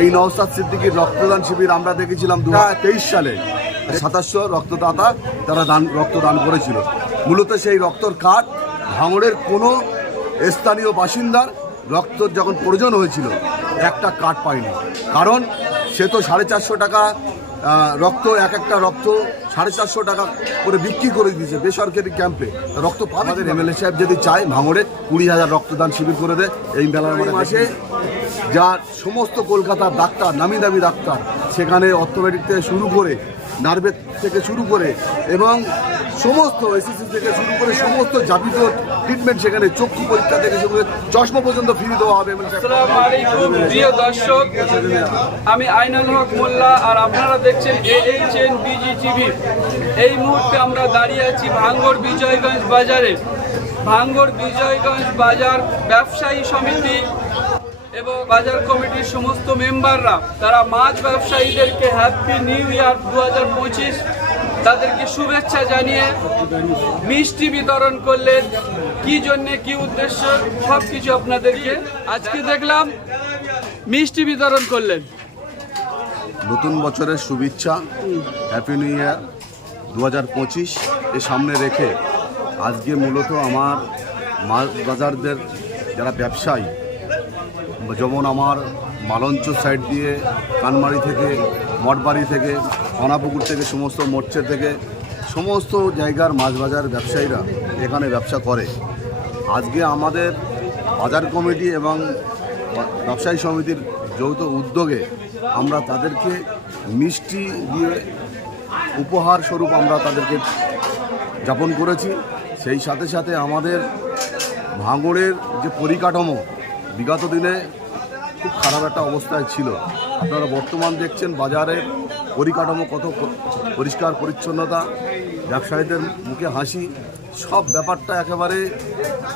এই নওশাদ সিদ্দিকীর রক্তদান শিবির আমরা দেখেছিলাম 2023 সালে। 2700 রক্তদাতা তারা রক্তদান করেছিল। মূলত সেই রক্তর কার্ড ভাঙড়ের কোনো স্থানীয় বাসিন্দার রক্ত যখন প্রয়োজন হয়েছিল একটা কার্ড পায়নি, কারণ সে তো 450 টাকা রক্ত, একটা রক্ত 450 টাকা করে বিক্রি করে দিয়েছে বেসরকারি ক্যাম্পে। রক্ত পাবে। আমাদের এমএলএ সাহেব যদি চায় ভাঙড়ে 20,000 রক্তদান শিবির করে দেয় এই মেলার মাসে, যার সমস্ত কলকাতার ডাক্তার, নামি দামি ডাক্তার, সেখানে অর্থোপেডিক থেকে শুরু করে, নার্ভের থেকে শুরু করে এবং সমস্ত এসএসসি থেকে শুরু করে সমস্ত যাবতীয় ট্রিটমেন্ট, সেখানে চক্ষু পরীক্ষা থেকে শুরু করে চশমা পর্যন্ত ফ্রি দেওয়া হবে। আসসালামু আলাইকুম প্রিয় দর্শক, আমি আইনুল হক মোল্লা আর আপনারা দেখছেন AHN BG TV। এই মুহূর্তে আমরা দাঁড়িয়ে আছি ভাঙড় বিজয়গঞ্জ বাজারে। ভাঙড় বিজয়গঞ্জ বাজার ব্যবসায়ী সমিতি এবং বাজার কমিটির সমস্ত মেম্বাররা তারা মাছ ব্যবসায়ীদেরকে হ্যাপি নিউ ইয়ার 2025 তাদেরকে শুভেচ্ছা জানিয়ে মিষ্টি বিতরণ করলেন। কি জন্যে, কি উদ্দেশ্য, সব কিছু আপনাদেরকে আজকে দেখলাম মিষ্টি বিতরণ করলেন। নতুন বছরের শুভেচ্ছা, হ্যাপি নিউ ইয়ার 2025 এর সামনে রেখে আজকে মূলত আমার মাছ বাজারদের যারা ব্যবসায়ী, যেমন আমার মালঞ্চ সাইড দিয়ে কানমারি থেকে, মঠবাড়ি থেকে, খনাপুকুর থেকে, সমস্ত মোর্চে থেকে সমস্ত জায়গার মাছ বাজার ব্যবসায়ীরা এখানে ব্যবসা করে। আজকে আমাদের বাজার কমিটি এবং ব্যবসায়ী সমিতির যৌথ উদ্যোগে আমরা তাদেরকে মিষ্টি দিয়ে উপহার স্বরূপ আমরা তাদেরকে যাপন করেছি। সেই সাথে সাথে আমাদের ভাঙড়ের যে পরিকাঠামো বিগত দিনে খুব খারাপ একটা অবস্থায় ছিল। আপনারা বর্তমান দেখছেন বাজারের পরিকাঠামো কত পরিষ্কার পরিচ্ছন্নতা, ব্যবসায়ীদের মুখে হাসি, সব ব্যাপারটা একেবারে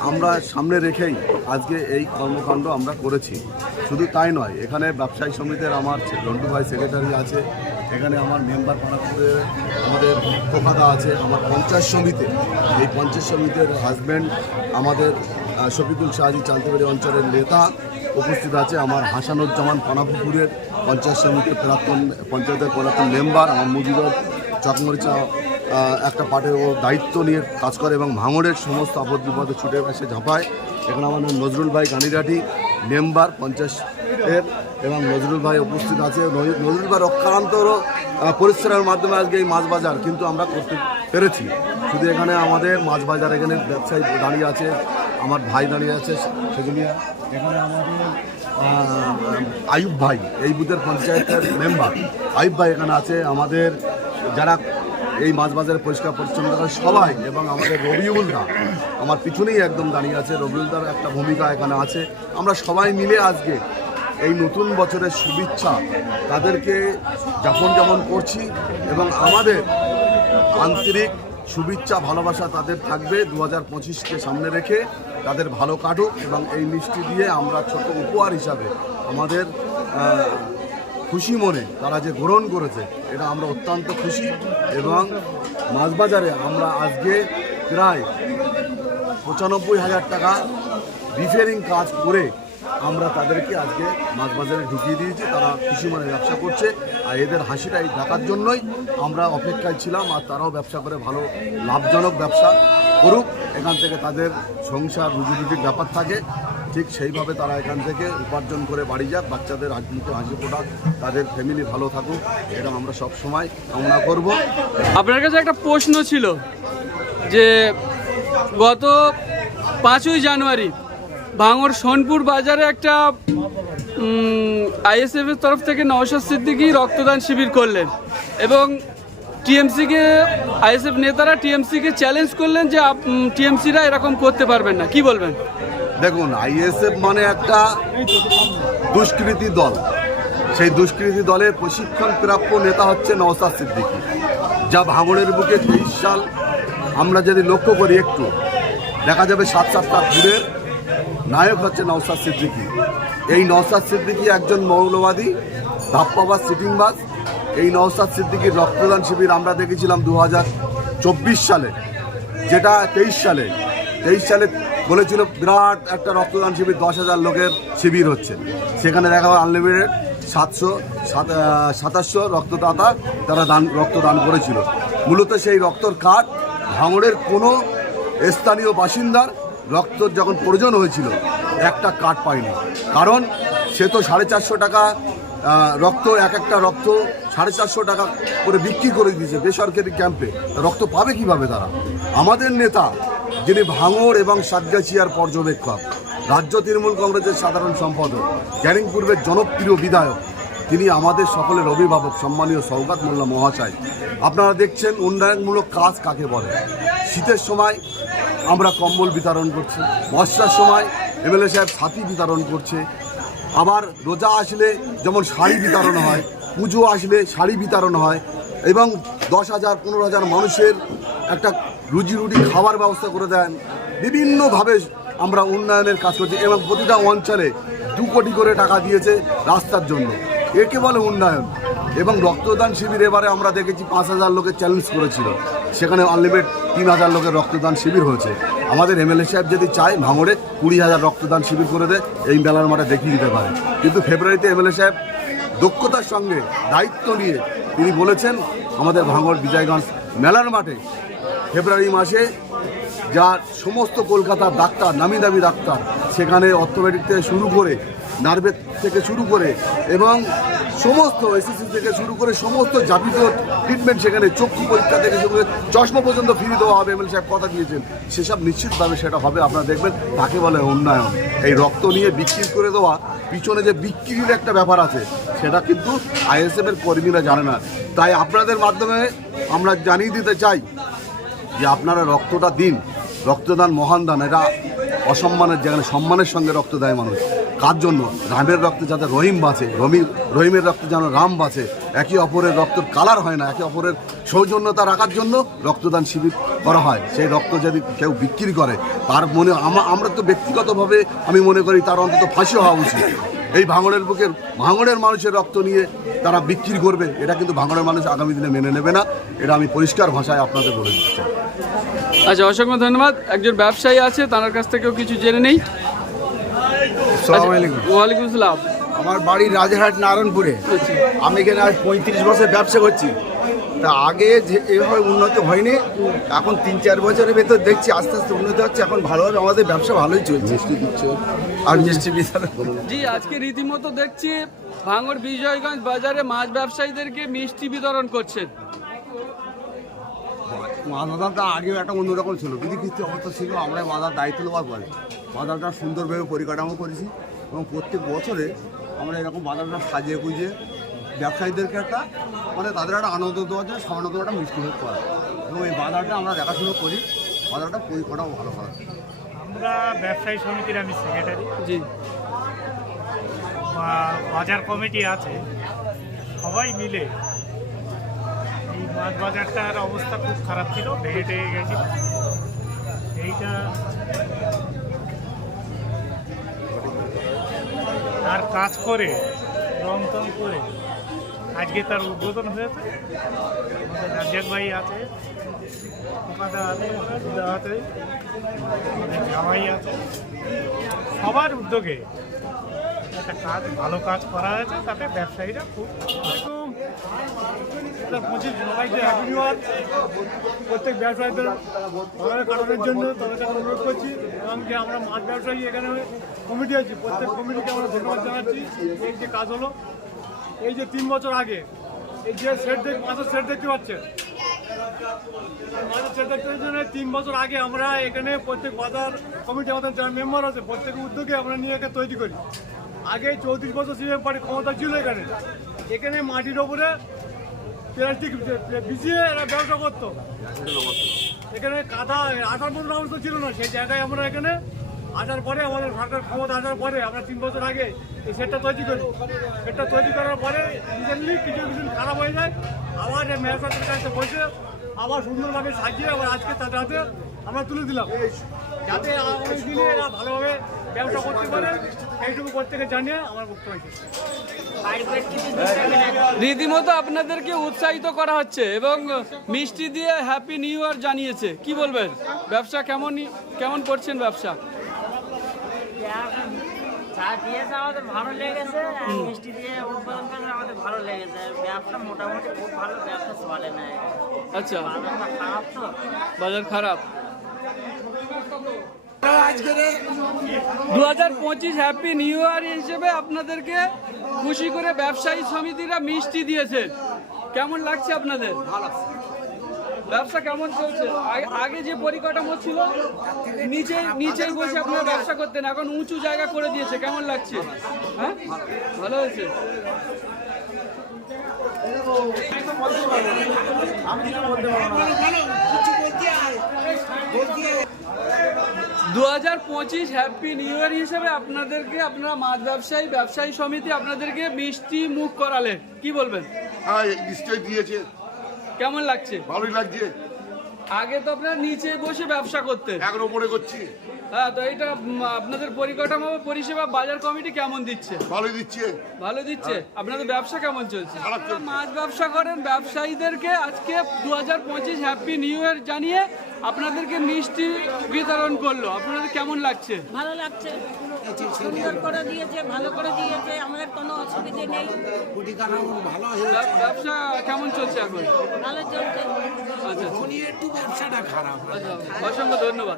আমরা সামনে রেখেই আজকে এই কর্মকাণ্ড আমরা করেছি। শুধু তাই নয়, এখানে ব্যবসায়ী সমিতির আমার রন্টু ভাই সেক্রেটারি আছে, এখানে আমার মেম্বার পাড়াপুরে আমাদের কোকাদা আছে, আমার পঞ্চায়েত সমিতি, এই পঞ্চায়েত সমিতির হাজব্যান্ড আমাদের শফিকুল শাহজি চালতেবাড়ি অঞ্চলের নেতা উপস্থিত আছে, আমার হাসানুজ্জামান পানাপুকুরের পঞ্চায়েত সমিতির পঞ্চায়েতের প্রাক্তন মেম্বার, আমার মুজিবুর চকমরিচা একটা পার্টের ও দায়িত্ব নিয়ে কাজ করে এবং ভাঙড়ের সমস্ত আপদ বিপদে ছুটে এসে ঝাঁপায়। এখানে আমাদের নজরুল ভাই কানিরাটি মেম্বার পঞ্চায়েতের এবং নজরুল ভাই উপস্থিত আছে। নজরুল ভাই অক্লান্ত পরিশ্রমের মাধ্যমে আজকে এই মাছ বাজার কিন্তু আমরা করতে পেরেছি। শুধু এখানে আমাদের মাছ বাজার, এখানে ব্যবসায়ী দাঁড়িয়ে আছে, আমার ভাই দাঁড়িয়ে আছে সেগুলি, এখানে আমাদের আয়ুব ভাই এই বুথের পঞ্চায়েতের মেম্বার আয়ুব ভাই এখানে আছে, আমাদের যারা এই মাছ বাজারে পরিষ্কার পরিচ্ছন্নতা সবাই, এবং আমাদের রবিউলদা আমার পিছনেই একদম দাঁড়িয়ে আছে, রবিউলদার একটা ভূমিকা এখানে আছে। আমরা সবাই মিলে আজকে এই নতুন বছরের শুভেচ্ছা তাদেরকে যেমন করছি এবং আমাদের আন্তরিক শুভেচ্ছা ভালোবাসা তাদের থাকবে 2025কে সামনে রেখে তাদের ভালো কাটুক। এবং এই মিষ্টি দিয়ে আমরা ছোট উপহার হিসাবে আমাদের খুশি মনে তারা যে গ্রহণ করেছে এটা আমরা অত্যন্ত খুশি। এবং মাছ বাজারে আমরা আজকে প্রায় 95,000 টাকা রিপেয়ারিং কাজ করে আমরা তাদেরকে আজকে মাছ বাজারে ঢুকিয়ে দিয়েছি। তারা খুশি মনে ব্যবসা করছে, আর এদের হাসিটাই দেখার জন্যই আমরা অপেক্ষায় ছিলাম। আর তারাও ব্যবসা করে ভালো লাভজনক ব্যবসা করুক, এখান থেকে তাদের সংসার রুজিরুটির ব্যাপার থাকে, ঠিক সেইভাবে তারা এখান থেকে উপার্জন করে বাড়ি যাক, বাচ্চাদের মুখে হাসি ফোটাক, তাদের ফ্যামিলি ভালো থাকুক, এটা আমরা সব সময় কামনা করব। আপনার কাছে একটা প্রশ্ন ছিল যে গত 5ই জানুয়ারি ভাঙড় সোনপুর বাজারে একটা ISF এর তরফ থেকে নওশাদ সিদ্দিকী রক্তদান শিবির করলেন এবং টিএমসিকে ISF নেতারা টিএমসিকে চ্যালেঞ্জ করলেন যে টিএমসিরা এরকম করতে পারবেন না, কি বলবেন? দেখুন, ISF মানে একটা দুষ্কৃতী দল, সেই দুষ্কৃতী দলের প্রশিক্ষণ প্রাপ্য নেতা হচ্ছে নওশাদ সিদ্দিকী, যা ভাঙড়ের বুকে 23 সাল আমরা যদি লক্ষ্য করি একটু দেখা যাবে 7-7টা দূরের নায়ক হচ্ছে নওশাদ সিদ্দিকী। এই নওশাদ সিদ্দিকী একজন মৌলবাদী, ধাপ্পাবাজ, সিটিংবাজ। এই নওশাদ সিদ্দিকীর রক্তদান শিবির আমরা দেখেছিলাম 2024 সালে, যেটা 23 সালে বলেছিল বিরাট একটা রক্তদান শিবির, 10,000 লোকের শিবির হচ্ছে, সেখানে দেখা হয় আনলিমিটেড 727 রক্তদাতা তারা রক্তদান করেছিল। মূলত সেই রক্তর কার্ড ভাঙড়ের কোনো স্থানীয় বাসিন্দার রক্ত যখন প্রয়োজন হয়েছিল একটা কার্ড পায়নি, কারণ সে তো 450 টাকা রক্ত, একটা রক্ত 450 টাকা করে বিক্রি করে দিয়েছে বেসরকারি ক্যাম্পে। রক্ত পাবে কিভাবে তারা? আমাদের নেতা যিনি ভাঙড় এবং সাতগাছিয়ার পর্যবেক্ষক, রাজ্য তৃণমূল কংগ্রেসের সাধারণ সম্পাদক, ক্যানিং পূর্বের জনপ্রিয় বিধায়ক, তিনি আমাদের সকলের অভিভাবক সম্মানীয় সওগাত মোল্লা মহাশয়। আপনারা দেখছেন উন্নয়নমূলক কাজ কাকে বলে। শীতের সময় আমরা কম্বল বিতরণ করছি, বর্ষার সময় এমএলএ সাহেব ছাতি বিতরণ করছে, আবার রোজা আসলে যেমন শাড়ি বিতরণ হয়, পুজো আসলে শাড়ি বিতরণ হয়, এবং 10,000 15,000 মানুষের একটা রুজি রুটি খাবার ব্যবস্থা করে দেন। বিভিন্নভাবে আমরা উন্নয়নের কাজ করছি এবং প্রতিটা অঞ্চলে 2 কোটি করে টাকা দিয়েছে রাস্তার জন্য। একে বলে উন্নয়ন। এবং রক্তদান শিবির এবারে আমরা দেখেছি 5,000 লোকের চ্যালেঞ্জ করেছিল, সেখানে আনলিমিটেড 3,000 লোকের রক্তদান শিবির হয়েছে। আমাদের এমএলএ সাহেব যদি চায় ভাঙড়ে 20,000 রক্তদান শিবির করে দেয়, এই মেলার মাঠে দেখিয়ে দিতে পারে। কিন্তু ফেব্রুয়ারিতে এমএলএ সাহেব দক্ষতার সঙ্গে দায়িত্ব নিয়ে তিনি বলেছেন আমাদের ভাঙড় বিজয়গঞ্জ মেলার মাঠে ফেব্রুয়ারি মাসে যা সমস্ত কলকাতার ডাক্তার, নামি দামি ডাক্তার, সেখানে অর্থোপেডিক থেকে শুরু করে, নার্ভের থেকে শুরু করে এবং সমস্ত এসএসসি থেকে শুরু করে সমস্ত যাবতীয় ট্রিটমেন্ট, সেখানে চক্ষু পরীক্ষা থেকে শুরু করে চশমা পর্যন্ত ফ্রি দেওয়া হবে। এমএলএ সাহেব কথা দিয়েছেন, সেসব নিশ্চিতভাবে সেটা হবে। আপনারা দেখবেন তাকে বলে উন্নয়ন। এই রক্ত নিয়ে বিক্রি করে দেওয়া, পিছনে যে বিক্রির একটা ব্যাপার আছে, সেটা কিন্তু আইএসএফের কর্মীরা জানে না। তাই আপনাদের মাধ্যমে আমরা জানিয়ে দিতে চাই যে আপনারা রক্তটা দিন। রক্তদান মহান দান, এটা অসম্মানের জায়গায় সম্মানের সঙ্গে রক্ত দেয় মানুষ। কার জন্য? রামের রক্তে যাতে রহিম বাঁচে, রহিমের রক্তে যেন রাম বাঁচে। একে অপরের রক্তের কালার হয় না, একে অপরের সৌজন্যতা রাখার জন্য রক্তদান শিবির করা হয়। সেই রক্ত যদি কেউ বিক্রি করে, তার মনে আমরা তো ব্যক্তিগতভাবে আমি মনে করি তার অন্তত ফাঁসি হওয়া উচিত। এই ভাঙড়ের বুকের ভাঙড়ের মানুষের রক্ত নিয়ে তারা বিক্রি করবে, এটা কিন্তু ভাঙড়ের মানুষ আগামী দিনে মেনে নেবে না। এটা আমি পরিষ্কার ভাষায় আপনাদের বলে দিচ্ছি। আচ্ছা, অসংখ্য ধন্যবাদ। একজন ব্যবসায়ী আছে, তার কাছ থেকেও কিছু জেনে নেই। ওয়ালাইকুম আসসালাম। আমার বাড়ি রাজারহাট নারায়ণপুরে। আমি এখানে আজ 35 বছর ব্যবসা করছি। তা আগে যে এভাবে উন্নতি হয়নি, এখন 3-4 বছরের ভেতর দেখছি আস্তে আস্তে উন্নতি হচ্ছে। এখন ভালোভাবে আমাদের ব্যবসা ভালোই চলছে। মিষ্টি দিচ্ছে আর মিষ্টি বিতরণ। জি, আজকে রীতিমতো দেখছি ভাঙড় বিজয়গঞ্জ বাজারে মাছ ব্যবসায়ীদেরকে মিষ্টি বিতরণ করছেন। মাদারটা আগেও একটা অন্যরকম ছিল, বিধিকিস্তি অবস্থা ছিল। আমরা মাদার দায়িত্ব নেওয়ার পরে বাজারটা সুন্দরভাবে পরিকাঠামো করেছি এবং প্রত্যেক বছরে আমরা এরকম বাজারটা সাজিয়ে গুজিয়ে ব্যবসায়ীদেরকে একটা তাদের একটা আনন্দ দেওয়ার জন্য সামান্য একটা মিষ্টি ভোগ করা, এবং এই বাজারটা আমরা দেখাশুনো করি, বাজারটা পরিকাঠামো ভালো করা। আমরা ব্যবসায়ী সমিতির আমি সেক্রেটারি। জি, বাজার কমিটি আছে, সবাই মিলে এই মাছ বাজারটার অবস্থা খুব খারাপ ছিল, ভেঙে টেগে গেছে। এইটা তার কাজ করে রং টং করে আজকে তার উদ্বোধন হয়েছে। আমাদের রাজ্জাক ভাই আছে, ওখানে আছে, আমাদের জামাই আছে, সবার উদ্যোগে একটা কাজ, ভালো কাজ করা হয়েছে, তাতে ব্যবসায়ীরা খুব। 25 সবাইকে হ্যাপি নিউ ইয়ার। প্রত্যেক ব্যবসায়ীদের ভালো কারণের জন্য তাদেরকে অনুরোধ করছি, এবং যে আমরা মাছ ব্যবসায়ী এখানে কমিটি আছি, প্রত্যেক কমিটিকে আমরা ধন্যবাদ জানাচ্ছি। এই যে কাজ হলো, এই যে 3 বছর আগে এই যে মাছের সেট দেখতে পাচ্ছেন, মাছের সেট দেখতে পাচ্ছেন, 3 বছর আগে আমরা এখানে প্রত্যেক বাজার কমিটি আমাদের যারা মেম্বার আছে প্রত্যেকের উদ্যোগে আমরা নিয়ে এখানে তৈরি করি। আগে 34 বছর সিএম পার্টি ক্ষমতা ছিল এখানে। এখানে মাটির ওপরে প্লাস্টিক বিছিয়ে এরা ব্যবসা করতো। এখানে কাদা আসার মতো অবস্থা ছিল না, সেই জায়গায় আমরা এখানে আসার পরে আমাদের সরকার ক্ষমতা আসার পরে আমরা 3 বছর আগে এই সেটটা তৈরি করি। সেটটা তৈরি করার পরে রিসেন্টলি কিছু খারাপ হয়ে যায়, আবার মেয়রের কাছে বসে আবার সুন্দরভাবে সাজিয়ে আবার আজকে তাদের হাতে আমরা তুলে দিলাম, যাতে আগামী দিনে এরা ভালোভাবে ব্যবসা করতে পারে। এইটুকু প্রত্যেকে জানিয়ে আমার বক্তব্য। রীতিমতো আপনাদেরকে উৎসাহিত করা হচ্ছে এবং মিষ্টি দিয়ে হ্যাপি নিউ ইয়ার জানিয়েছে। কি বলবেন, ব্যবসা কেমন করছেন? ব্যবসা চা দিয়েছে আমাদের ভালো লেগেছে, আর মিষ্টি দিয়ে উদ্বোধন করেছে আমাদের ভালো লেগেছে। ব্যবসা মোটামুটি খুব ভালো, ব্যবসা চলে না। আচ্ছা, বাজারটা খারাপ তো। বাজার খারাপ। 2025 হ্যাপি নিউ ইয়ার হিসেবে আপনাদেরকে খুশি করে ব্যবসায়ী সমিতিরা মিষ্টি দিয়েছে, কেমন লাগছে আপনাদের? ব্যবসা কেমন চলছে? আগে যে পরিকাঠামো ছিল নিচে বসে আপনারা ব্যবসা করতেন, এখন উঁচু জায়গা করে দিয়েছে, কেমন লাগছে? হ্যাঁ, ভালো হয়েছে। দু 2025 হ্যাপি নিউ ইয়ার হিসেবে আপনাদেরকে, আপনারা মাছ ব্যবসায়ী সমিতি আপনাদেরকে মিষ্টি মুখ করালেন, কি বলবেন? হ্যাঁ, নিশ্চয়ই দিয়েছে, কেমন লাগছে? ভালোই লাগছে। আগে তো আপনারা নিচে বসে ব্যবসা করতেন, এখন ওপরে করছি। হ্যাঁ, তো এটা আপনাদের পরিকাঠামো পরিষেবা বাজার কমিটি কেমন দিচ্ছে? ভালোই দিচ্ছে। ভালো দিচ্ছে। আপনাদের ব্যবসা কেমন চলছে? খারাপ চলছে। মাছ ব্যবসা করেন, ব্যবসায়ীদেরকে আজকে 2025 হ্যাপি নিউ ইয়ার জানিয়ে আপনাদেরকে মিষ্টি বিতরণ করলো, আপনাদের কেমন লাগছে? ভালো লাগছে, সুন্দর করে দিয়েছে, ভালো করে দিয়েছে, আমাদের কোনো অসুবিধে নেই। ব্যবসা কেমন চলছে এখন? ভালো চলছে। আচ্ছা, অসংখ্য ধন্যবাদ।